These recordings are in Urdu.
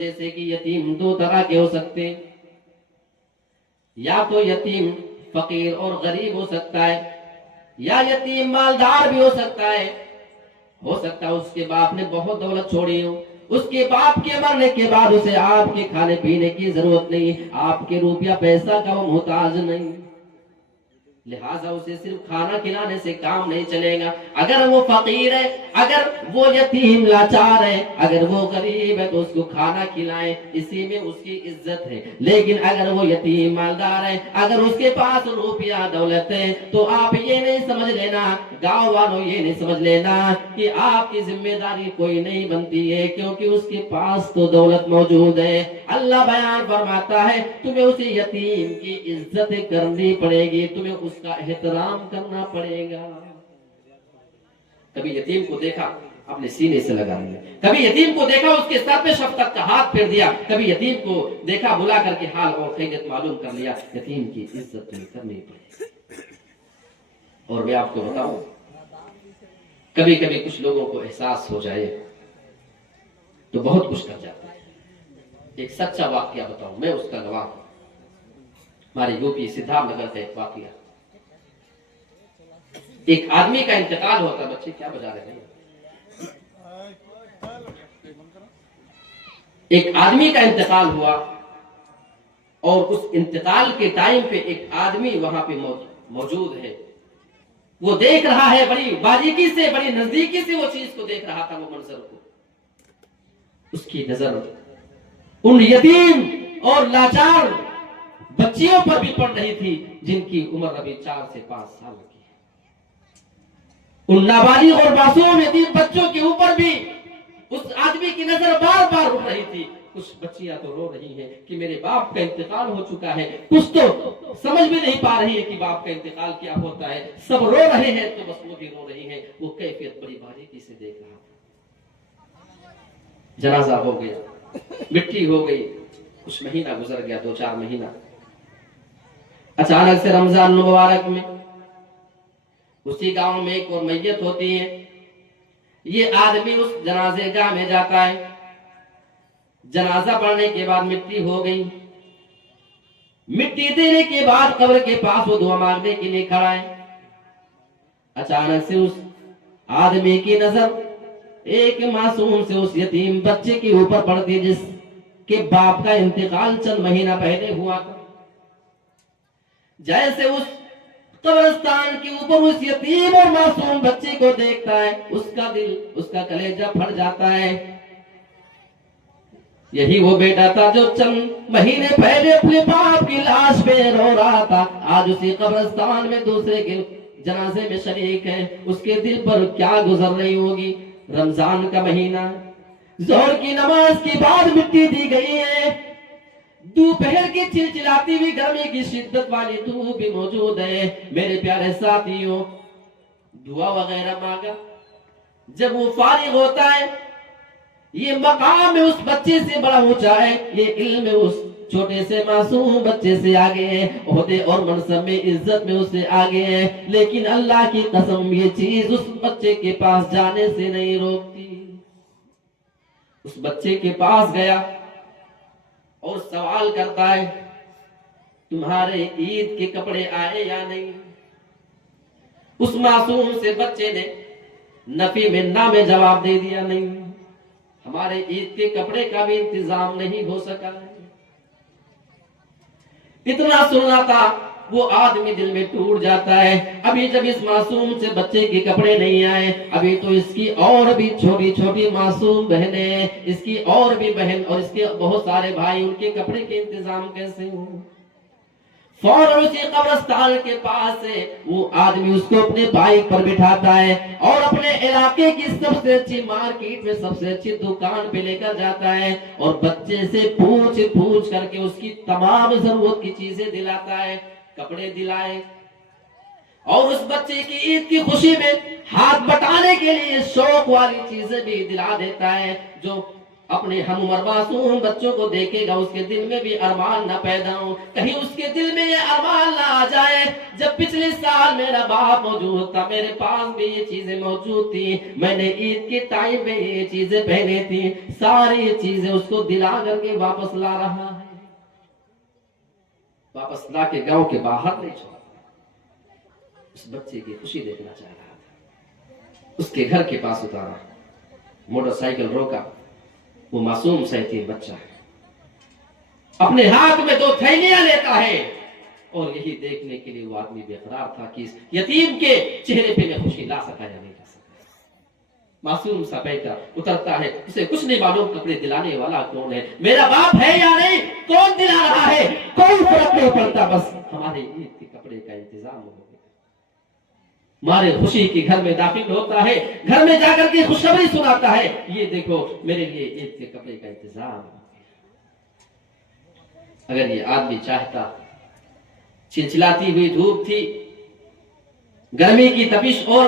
جیسے کہ یتیم دو طرح کے ہو سکتے ہیں، یا تو یتیم فقیر اور غریب ہو سکتا ہے، یا یتیم مالدار بھی ہو سکتا ہے اس کے باپ نے بہت دولت چھوڑی ہو، اس کے باپ کے مرنے کے بعد اسے آپ کے کھانے پینے کی ضرورت نہیں، آپ کے روپیہ پیسہ کا وہ محتاج نہیں، لہٰذا اسے صرف کھانا کھلانے سے کام نہیں چلے گا۔ اگر وہ فقیر ہے، اگر وہ یتیم لاچار ہے، اگر وہ غریب ہے تو اس کو کھانا کھلائیں، اسی میں اس کی عزت ہے۔ لیکن اگر وہ یتیم مالدار ہے، اگر اس کے پاس روپیہ دولت ہے، تو آپ یہ نہیں سمجھ لینا، گاؤں والوں یہ نہیں سمجھ لینا کہ آپ کی ذمہ داری کوئی نہیں بنتی ہے، کیونکہ اس کے پاس تو دولت موجود ہے۔ اللہ بیان فرماتا ہے تمہیں اسی یتیم کی عزت کرنی پڑے گی، تمہیں اس کا احترام کرنا پڑے گا۔ کبھی یتیم کو دیکھا اپنے سینے سے لگا لیا، کبھی یتیم کو دیکھا اس کے سر پہ شفقت کا ہاتھ پھیر دیا، کبھی یتیم کو دیکھا بلا کر کے حال اور خیریت معلوم کر لیا۔ یتیم کی عزت تمہیں کرنی پڑے گی۔ اور میں آپ کو بتاؤں، کبھی کبھی کچھ لوگوں کو احساس ہو جائے تو بہت کچھ کر جاتا ہے۔ ایک سچا واقعہ بتاؤں، میں اس کا گواہ ہوں۔ ہمارے یوپی سدھارتھ نگر کا ایک واقعہ، ایک آدمی کا انتقال ہوتا، بچے کیا بجا رہے ہیں، ایک آدمی کا انتقال ہوا، اور اس انتقال کے ٹائم پہ ایک آدمی وہاں پہ موجود ہے، وہ دیکھ رہا ہے، بڑی باریکی سے، بڑی نزدیکی سے وہ چیز کو دیکھ رہا تھا، وہ منظر کو۔ اس کی نظر ان یتیم اور لاچار بچیوں پر بھی پڑ رہی تھی جن کی عمر ابھی 4 سے 5 سال کی ہے۔ ان نابالغ اور معصوم یتیم بچوں کے اوپر بھی اس آدمی کی نظر بار بار اٹھ رہی تھی۔ کچھ بچیاں تو رو رہی ہیں کہ میرے باپ کا انتقال ہو چکا ہے، کچھ تو سمجھ بھی نہیں پا رہی ہے کہ باپ کا انتقال کیا ہوتا ہے، سب رو رہے ہیں تو بس وہ بھی رو رہی ہیں۔ وہ کیفیت بڑی باریکی سے دیکھ رہا تھا۔ جنازہ ہو گیا، مٹی ہو گئی، کچھ مہینہ گزر گیا، 2-4 مہینہ۔ اچانک سے رمضان مبارک میں اسی گاؤں میں ایک اور میت ہوتی ہے۔ یہ آدمی اس جنازے گاہ میں جاتا ہے، جنازہ پڑھنے کے بعد مٹی ہو گئی، مٹی دینے کے بعد قبر کے پاس وہ دعا مانگنے کے لیے کھڑا ہے۔ اچانک سے اس آدمی کی نظر ایک معصوم سے اس یتیم بچے کے اوپر پڑتی ہے جس کے باپ کا انتقال چند مہینہ پہلے ہوا تھا۔ جیسے اس قبرستان کے اوپر اس یتیم اور معصوم بچے کو دیکھتا ہے، اس کا دل، اس کا کلیجہ پھٹ جاتا ہے۔ یہی وہ بیٹا تھا جو چند مہینے پہلے اپنے باپ کی لاش پہ رو رہا تھا، آج اسی قبرستان میں دوسرے کے جنازے میں شریک ہے۔ اس کے دل پر کیا گزر رہی ہوگی۔ رمضان کا مہینہ، ظہر کی نماز کے بعد مٹی دی گئی ہے، دوپہر کی چلچلاتی ہوئی گرمی کی شدت والی دھوپ بھی موجود ہے۔ میرے پیارے ساتھیوں، دعا وغیرہ مانگا، جب وہ فارغ ہوتا ہے، یہ مقام میں اس بچے سے بڑا اونچا ہے، یہ علم میں اس چھوٹے سے معصوم بچے سے آگے ہے، عہدے اور منصب میں، عزت میں اس سے آگے ہے، لیکن اللہ کی قسم یہ چیز اس بچے کے پاس جانے سے نہیں روکتی۔ اس بچے کے پاس گیا اور سوال کرتا ہے، تمہارے عید کے کپڑے آئے یا نہیں؟ اس معصوم سے بچے نے نفی میں نہ میں جواب دے دیا، نہیں، ہمارے عید کے کپڑے کا بھی انتظام نہیں ہو سکا ہے۔ اتنا سننا تھا، وہ آدمی دل میں ٹوٹ جاتا ہے۔ ابھی جب اس معصوم سے بچے کے کپڑے نہیں آئے، ابھی تو اس کی اور بھی چھوٹی چھوٹی معصوم بہنیں ہیں، اس کی اور بھی بہن اور اس کے بہت سارے بھائی، ان کے کپڑے کے انتظام کیسے ہوں؟ فوراً اسی قبرستان کے پاس سے وہ آدمی اس کو اپنے بائک پر بٹھاتا ہے اور اپنے علاقے کی سب سے اچھی مارکیٹ میں سب سے اچھی دکان پہ لے کر جاتا ہے اور بچے سے پوچھ کر کے اس کی تمام ضرورت کی چیزیں دلاتا ہے، کپڑے دلائے، اور اس بچے کی عید کی خوشی میں ہاتھ بٹانے کے لیے شوق والی چیزیں بھی دلا دیتا ہے جو اپنے ہم عمر معصوم بچوں کو دیکھے گا، اس کے دل میں بھی ارمان نہ پیدا ہو، کہیں اس کے دل میں یہ ارمان نہ آ جائے جب پچھلے سال میرا باپ موجود تھا، میرے پاس بھی یہ چیزیں موجود تھی، میں نے عید کے ٹائم میں یہ چیزیں پہنے تھی، ساری یہ چیزیں اس کو دلا کر کے واپس لا رہا ہے، واپس لا کے گاؤں کے باہر نہیں چھوڑا، اس بچے کی خوشی دیکھنا چاہ رہا تھا، اس کے گھر کے پاس اتارا، موٹر سائیکل روکا، وہ معصوم سا یتیم بچہ ہے، اپنے ہاتھ میں 2 تھیلیاں لیتا ہے، اور یہی دیکھنے کے لیے وہ آدمی بے قرار تھا کہ اس یتیم کے چہرے پہ میں خوشی لا سکا یا نہیں لا سکا۔ معصوم سا بیٹا اترتا ہے، اسے کچھ نہیں معلوم کپڑے دلانے والا کون ہے، میرا باپ ہے یا نہیں، کون دلا رہا ہے، کوئی فرق نہیں پڑتا، بس ہمارے عید کے کپڑے کا انتظام ہو گیا۔ ہمارے خوشی کے گھر میں داخل ہوتا ہے، گھر میں جا کر کے خوشخبری سناتا ہے، یہ دیکھو میرے لیے عید کے کپڑے کا انتظام ہو گیا۔ اگر یہ آدمی چاہتا، چلچلاتی ہوئی دھوپ تھی، گرمی کی تپش اور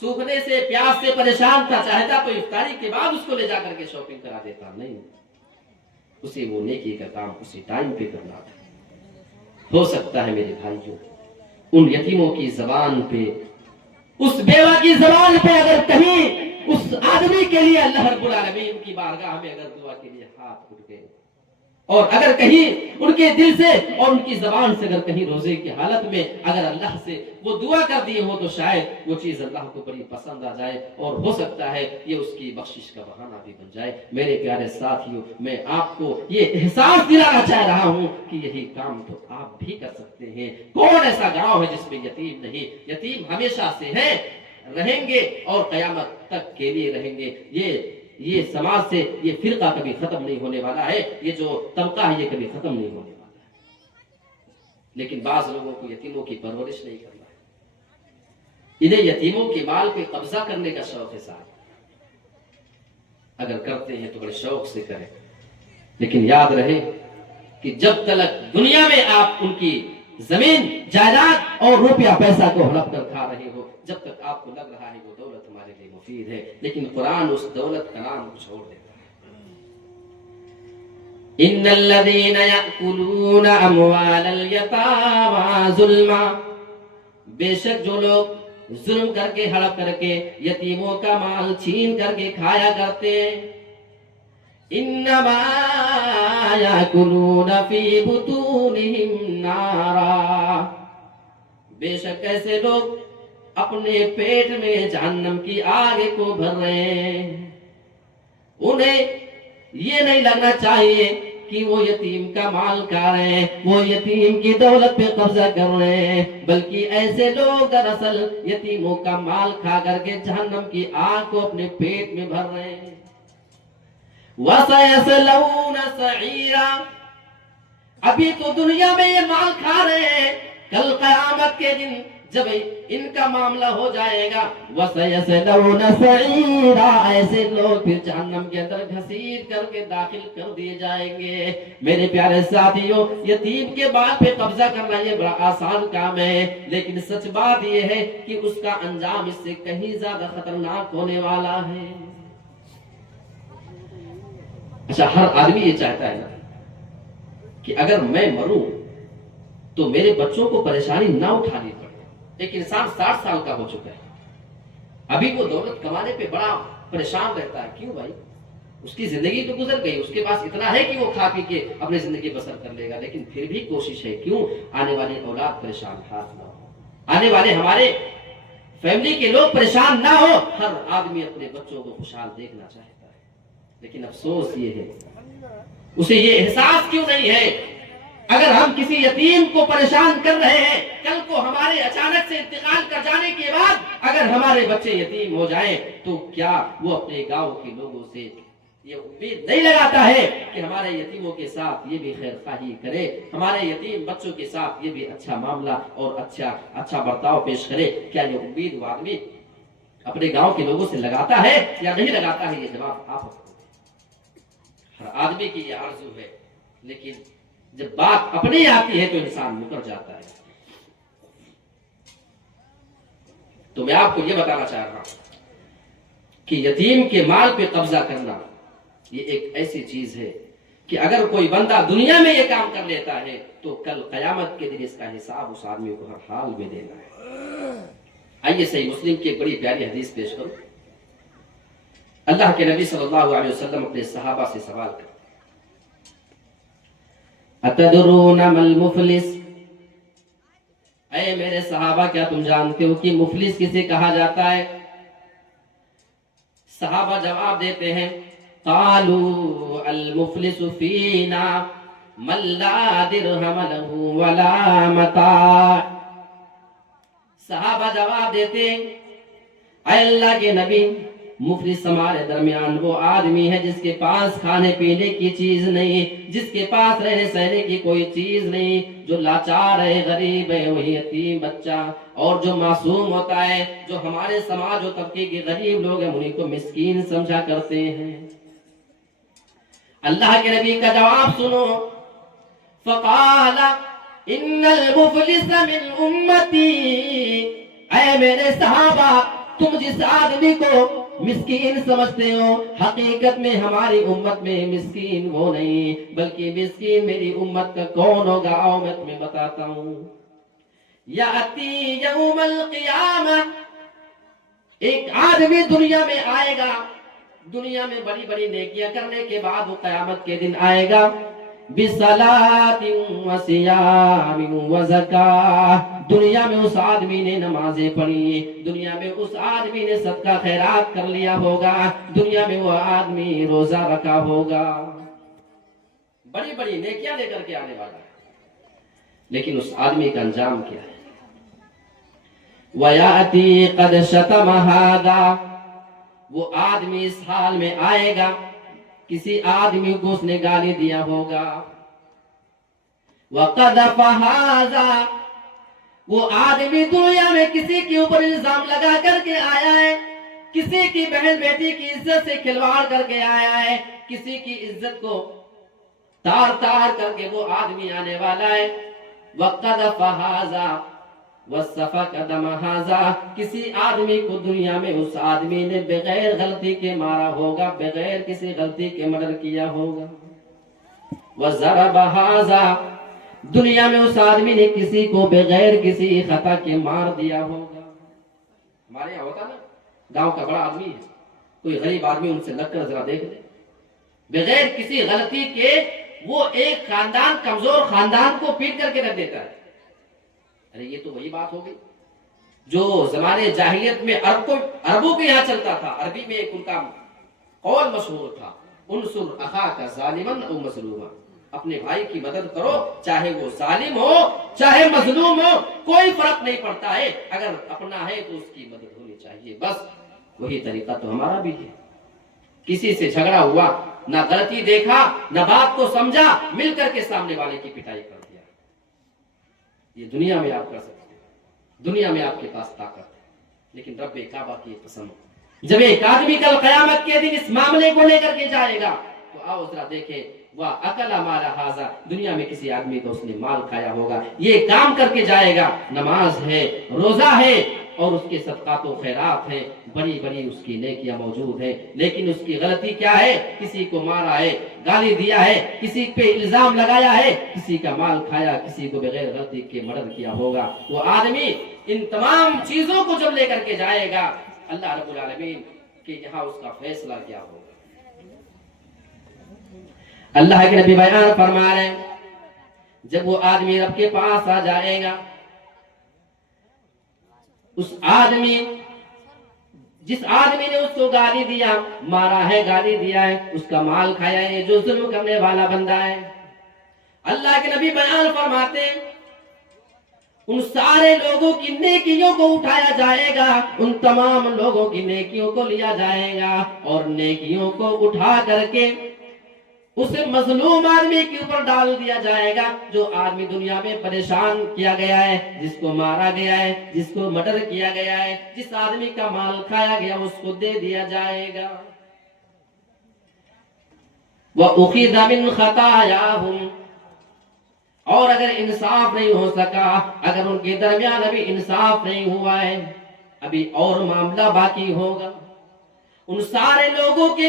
سوکھنے سے پیاس سے پریشان تھا، چاہتا تو افطاری کے بعد اس کو لے جا کر کے شاپنگ کرا دیتا، نہیں، اسے وہ نیکی کا کام اسی ٹائم پہ کرنا تھا۔ ہو سکتا ہے میرے بھائیوں ان یتیموں کی زبان پہ، اس بیوہ کی زبان پہ اگر کہیں اس آدمی کے لیے اللہ رب العالمین کی بارگاہ میں اگر دعا کے لیے ہاتھ اٹھ گئے، اور اگر کہیں ان کے دل سے اور ان کی زبان سے اگر کہیں روزے کی حالت میں اگر اللہ سے وہ دعا کر دیے ہو تو شاید وہ چیز اللہ کو بڑی پسند آ جائے، اور ہو سکتا ہے یہ اس کی بخشش کا بہانہ بھی بن جائے۔ میرے پیارے ساتھیوں، میں آپ کو یہ احساس دلانا چاہ رہا ہوں کہ یہی کام تو آپ بھی کر سکتے ہیں۔ کون ایسا گاؤں ہے جس میں یتیم نہیں؟ یتیم ہمیشہ سے ہے، رہیں گے اور قیامت تک کے لیے رہیں گے۔ یہ سماج سے یہ فرقہ کبھی ختم نہیں ہونے والا ہے، یہ جو طبقہ ہے یہ کبھی ختم نہیں ہونے والا ہے، لیکن بعض لوگوں کو یتیموں کی پرورش نہیں کرنا ہے، انہیں یتیموں کے مال پہ قبضہ کرنے کا شوق ہے صاحب، اگر کرتے ہیں تو بڑے شوق سے کریں، لیکن یاد رہے کہ جب تک دنیا میں آپ ان کی زمین جائیداد اور روپیہ پیسہ کو ہڑپ کر کھا رہے ہو، جب تک آپ کو لگ رہا ہے وہ دولت ہمارے لیے مفید ہے، لیکن قرآن اس دولت کا نام چھوڑ دیتا ہے۔ ان الذين يأكلون اموال اليتامى ظلما، بے شک جو لوگ ظلم کر کے ہڑپ کر کے یتیموں کا مال چھین کر کے کھایا کرتے ہیں، انما یاکلون فی بطونہم نارا، بے شک ایسے لوگ اپنے پیٹ میں جہنم کی آگ کو بھر رہے ہیں۔ انہیں یہ نہیں لگنا چاہیے کہ وہ یتیم کا مال کھا رہے ہیں، وہ یتیم کی دولت پہ قبضہ کر رہے ہیں، بلکہ ایسے لوگ دراصل یتیموں کا مال کھا کر کے جہنم کی آگ کو اپنے پیٹ میں بھر رہے ہیں۔ وَسَيَصْلَوْنَ سَعِيرًا، ابھی تو دنیا میں یہ مال کھا رہے ہیں، کل قیامت کے دن جب ان کا معاملہ ہو جائے گا، وَسَيَصْلَوْنَ سَعِيرًا، ایسے لوگ پھر جہنم کے اندر گھسیٹ کر کے داخل کر دیے جائیں گے۔ میرے پیارے ساتھیوں، یتیم کے مال پہ قبضہ کرنا یہ بڑا آسان کام ہے، لیکن سچ بات یہ ہے کہ اس کا انجام اس سے کہیں زیادہ خطرناک ہونے والا ہے۔ اچھا، ہر آدمی یہ چاہتا ہے نا کہ اگر میں مروں تو میرے بچوں کو پریشانی نہ اٹھانی پڑے۔ ایک انسان 60 سال کا ہو چکا ہے، ابھی وہ دولت کمانے پہ بڑا پریشان رہتا ہے، کیوں بھائی؟ اس کی زندگی تو گزر گئی، اس کے پاس اتنا ہے کہ وہ کھا پی کے اپنی زندگی بسر کر لے گا، لیکن پھر بھی کوشش ہے، کیوں؟ آنے والی اولاد پریشان ہاتھ نہ ہو، آنے والے ہمارے فیملی کے لوگ پریشان نہ ہو۔ ہر آدمی اپنے بچوں کو خوشحال دیکھنا چاہتا ہے، لیکن افسوس یہ ہے اسے یہ احساس کیوں نہیں ہے اگر ہم کسی یتیم کو پریشان کر رہے ہیں، کل کو ہمارے اچانک سے انتقال کر جانے کے بعد اگر ہمارے بچے یتیم ہو جائیں تو کیا وہ اپنے گاؤں کے لوگوں سے یہ امید نہیں لگاتا ہے کہ ہمارے یتیموں کے ساتھ یہ بھی خیر خواہی کرے، ہمارے یتیم بچوں کے ساتھ یہ بھی اچھا معاملہ اور اچھا برتاؤ پیش کرے؟ کیا یہ امید وہ آدمی اپنے گاؤں کے لوگوں سے لگاتا ہے یا نہیں لگاتا ہے؟ یہ جواب آپ ہر آدمی کی یہ آرزو ہے، لیکن جب بات اپنی آتی ہے تو انسان مکر جاتا ہے۔ تو میں آپ کو یہ بتانا چاہ رہا ہوں کہ یتیم کے مال پہ قبضہ کرنا یہ ایک ایسی چیز ہے کہ اگر کوئی بندہ دنیا میں یہ کام کر لیتا ہے تو کل قیامت کے دن اس کا حساب اس آدمی کو ہر حال میں دینا ہے۔ آئیے صحیح مسلم کی ایک بڑی پیاری حدیث پیش کروں۔ اللہ کے نبی صلی اللہ علیہ وسلم اپنے صحابہ سے سوال کرتے، اتدرون ما المفلس، اے میرے صحابہ کیا تم جانتے ہو کہ مفلس کسے کہا جاتا ہے؟ صحابہ جواب دیتے ہیں، قالوا المفلس فینا من لا درہم لہ ولا متاع۔ صحابہ جواب دیتے ہیں، اے اللہ کے نبی، مفلس ہمارے درمیان وہ آدمی ہے جس کے پاس کھانے پینے کی چیز نہیں، جس کے پاس رہنے سہنے کی کوئی چیز نہیں، جو لاچار ہے، غریب ہے، وہی یتیم بچہ، اور جو معصوم ہوتا ہے، جو ہمارے سماج و طبقے کے غریب لوگ ہیں انہیں کو مسکین سمجھا کرتے ہیں۔ اللہ کے نبی کا جواب سنو، فقال ان المفلس من امتی، اے میرے صحابہ، تم جس آدمی کو مسکین سمجھتے ہو، حقیقت میں ہماری امت میں مسکین وہ نہیں، بلکہ مسکین میری امت کا کون ہوگا آؤ میں تمہیں بتاتا ہوں۔ یاتی یوم القیامہ، ایک آدمی دنیا میں آئے گا، دنیا میں بڑی بڑی نیکیاں کرنے کے بعد وہ قیامت کے دن آئے گا، بصلاۃ وصیام وزکاۃ، دنیا میں اس آدمی نے نمازیں پڑھی، دنیا میں اس آدمی نے صدقہ خیرات کر لیا ہوگا، دنیا میں وہ آدمی روزہ رکھا ہوگا، بڑی بڑی نیکیاں لے کر کے آنے والا ہے، لیکن اس آدمی کا انجام کیا ہے؟ وَيَأْتِي قَدْ شَتَمَ هَذَا، وہ آدمی اس حال میں آئے گا، کسی آدمی کو اس نے گالی دیا ہوگا، وَقَذَفَ هَذَا، وہ آدمی دنیا میں کسی کے اوپر الزام لگا کر کے آیا ہے، کسی کی بہن بیٹی کی عزت سے کھلواڑ کر کے آیا ہے، کسی کی عزت کو تار تار کر کے وہ آدمی آنے والا ہے، وَقَذَفَ هَذَا وَسَفَكَ دَمَ هَذَا، کسی آدمی کو دنیا میں اس آدمی نے بغیر غلطی کے مارا ہوگا، بغیر کسی غلطی کے مرڈر کیا ہوگا، وَضَرَبَ هَذَا، دنیا میں اس آدمی نے کسی کو بغیر کسی خطا کے مار دیا ہوگا۔ ہمارے یہاں ہوتا نا، گاؤں کا بڑا آدمی ہے، کوئی غریب آدمی ان سے لگ کر ذرا دیکھ لے، بغیر کسی غلطی کے وہ ایک خاندان، کمزور خاندان کو پیٹ کر کے رکھ دیتا ہے۔ ارے یہ تو وہی بات ہو گئی جو زمانے جاہلیت میں عربوں کے یہاں چلتا تھا۔ عربی میں ایک ان کا قول مشہور تھا، انصر اخاک ظالما او مظلوما، اپنے بھائی کی مدد کرو، چاہے وہ ظالم ہو چاہے مظلوم ہو، کوئی فرق نہیں پڑتا ہے، اگر اپنا ہے تو اس کی مدد ہونی چاہیے۔ بس وہی طریقہ تو ہمارا بھی ہے، کسی سے جھگڑا ہوا، نہ غلطی دیکھا نہ بات کو سمجھا، مل کر کے سامنے والے کی پٹائی کر دیا۔ یہ دنیا میں آپ کر سکتے ہیں، دنیا میں آپ کے پاس طاقت ہے، لیکن رب کعبہ کی قسم، جب ایک آدمی کل قیامت کے دن اس معاملے کو لے کر کے جائے گا تو آؤ ذرا دیکھیں، وہ اکل مال ھذا، دنیا میں کسی آدمی کو اس نے مال کھایا ہوگا، یہ کام کر کے جائے گا، نماز ہے، روزہ ہے، اور اس کے صدقات و خیرات ہیں، بڑی بڑی اس کی نیکیاں موجود ہیں، لیکن اس کی غلطی کیا ہے؟ کسی کو مارا ہے، گالی دیا ہے، کسی پہ الزام لگایا ہے، کسی کا مال کھایا، کسی کو بغیر غلطی کے مرڈر کیا ہوگا۔ وہ آدمی ان تمام چیزوں کو جب لے کر کے جائے گا، اللہ رب العالمین کہ یہاں اس کا فیصلہ کیا ہوگا۔ اللہ کے نبی بیان فرما رہے ہیں، جب وہ آدمی رب کے پاس آ جائے گا، اس آدمی جس آدمی نے اس کو گالی دیا، مارا ہے، گالی دیا ہے، اس کا مال کھایا ہے، جو ظلم کرنے والا بندہ ہے، اللہ کے نبی بیان فرماتے ہیں ان سارے لوگوں کی نیکیوں کو اٹھایا جائے گا، ان تمام لوگوں کی نیکیوں کو لیا جائے گا، اور نیکیوں کو اٹھا کر کے اسے مظلوم آدمی کے اوپر ڈال دیا جائے گا، جو آدمی دنیا میں پریشان کیا گیا ہے، جس کو مارا گیا ہے، جس کو مرڈر کیا گیا ہے، جس آدمی کا مال کھایا گیا اس کو دے دیا جائے گا۔ وَأُخِذَ مِنْ خَطَايَاهُمْ، اور اگر انصاف نہیں ہو سکا، اگر ان کے درمیان ابھی انصاف نہیں ہوا ہے، ابھی اور معاملہ باقی ہوگا، ان سارے لوگوں کے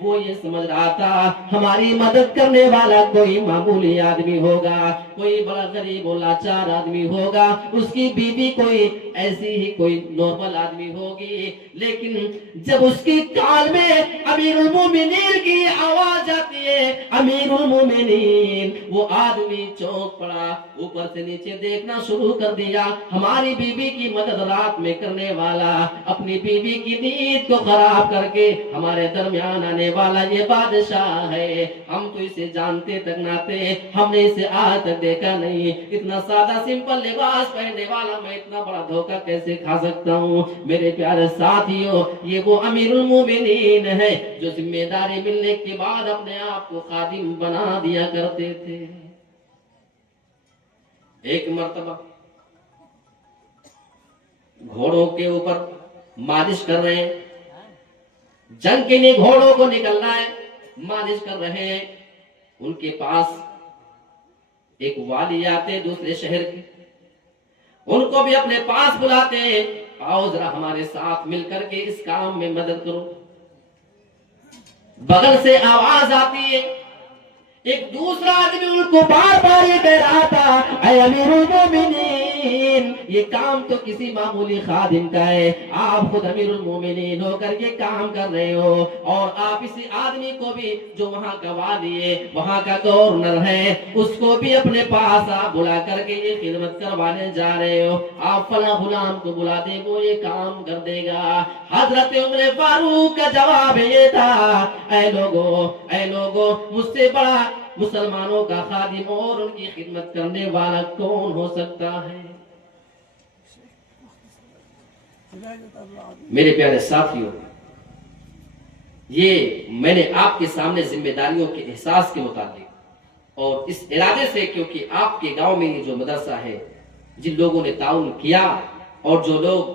وہ یہ سمجھ رہا تھا ہماری مدد کرنے والا کوئی معمولی آدمی ہوگا، کوئی بڑا غریب و لاچار آدمی ہوگا، اس کی بیوی کوئی ایسی ہی کوئی نارمل آدمی ہوگی، لیکن جب اس کی کان میں امیر المومنین کی آواز آتی ہے، امیر المومنین، وہ آدمی چونک پڑا، اوپر سے نیچے دیکھنا شروع کر دیا۔ ہماری بیوی کی مدد رات میں کرنے والا، اپنی بیوی کی نیند کو خراب کر کے ہمارے درمیان آنے والا یہ بادشاہ ہے، ہم تو اسے جانتے تک نہ تھے، ہم نے اسے آج تک دیکھا نہیں، اتنا سادہ سمپل لباس پہننے والا میں اتنا بڑا دھوکہ کیسے کھا سکتا ہوں؟ میرے پیارے ساتھیوں، یہ وہ امیر المومنین ہے جو ذمہ داری ملنے کے بعد اپنے آپ کو خادم بنا دیا کرتے تھے۔ ایک مرتبہ گھوڑوں کے اوپر مالش کر رہے ہیں، جنگ کے لیے گھوڑوں کو نکلنا ہے، مالش کر رہے ہیں، ان کے پاس ایک والی آتے دوسرے شہر کے، ان کو بھی اپنے پاس بلاتے ہیں، آؤ ذرا ہمارے ساتھ مل کر کے اس کام میں مدد کرو۔ بغل سے آواز آتی ہے، ایک دوسرا آدمی ان کو بار بار یہ کہہ رہا تھا، اے امیر المومنین، یہ کام تو کسی معمولی خادم کا ہے، آپ خود امیر المومنین ہو کر یہ کام کر رہے ہو، اور آپ اسی آدمی کو بھی جو وہاں کا والی ہے، وہاں کا گورنر ہے، اس کو بھی اپنے پاس آپ بلا کر کے یہ خدمت کروانے جا رہے ہو، آپ فلاں غلام کو بلا دیں، وہ یہ کام کر دے گا۔ حضرت عمر فاروق کا جواب یہ تھا، اے لوگو، مجھ سے بڑا مسلمانوں کا خادم اور ان کی خدمت کرنے والا کون ہو سکتا ہے؟ میرے پیارے ساتھیوں، یہ میں نے آپ کے سامنے ذمہ داریوں کے احساس کے مطابق اور اس ارادے سے، کیونکہ آپ کے گاؤں میں یہ جو مدرسہ ہے، جن لوگوں نے تعاون کیا اور جو لوگ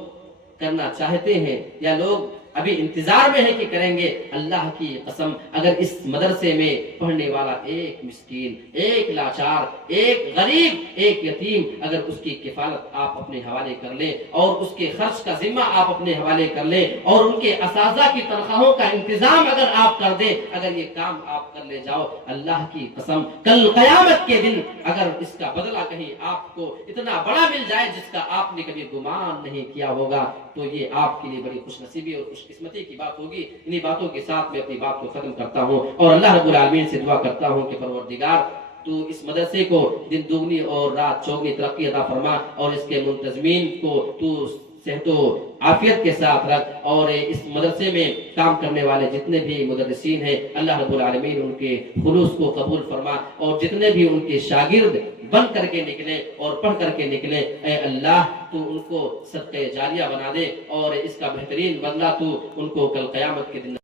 کرنا چاہتے ہیں یا لوگ ابھی انتظار میں ہے کہ کریں گے، اللہ کی قسم اگر اس مدرسے میں پڑھنے والا ایک مسکین، ایک لاچار، ایک غریب، ایک یتیم، اگر اس کی کفالت آپ اپنے حوالے کر لیں اور اس کے خرچ کا ذمہ آپ اپنے حوالے کر لیں اور ان کے اساتذہ کی تنخواہوں کا انتظام اگر آپ کر دیں، اگر یہ کام آپ کر لے جاؤ، اللہ کی قسم کل قیامت کے دن اگر اس کا بدلہ کہیں آپ کو اتنا بڑا مل جائے جس کا آپ نے کبھی گمان نہیں کیا ہوگا، تو یہ آپ کے لیے بڑی خوش نصیبی اور خوش قسمتی کی بات ہوگی۔ انہی باتوں کے ساتھ میں اپنی بات کو ختم کرتا ہوں اور اللہ رب العالمین سے دعا کرتا ہوں کہ پروردگار تو اس مدرسے کو دن دوگنی اور رات چوگنی ترقی عطا فرما، اور اس کے منتظمین کو تو صحت و عافیت کے ساتھ رکھ، اور اس مدرسے میں کام کرنے والے جتنے بھی مدرسین ہیں اللہ رب العالمین ان کے خلوص کو قبول فرما، اور جتنے بھی ان کے شاگرد بن کر کے نکلے اور پڑھ کر کے نکلے، اے اللہ تو ان کو صدقہ جاریہ بنا دے اور اس کا بہترین بدلہ تو ان کو کل قیامت کے دن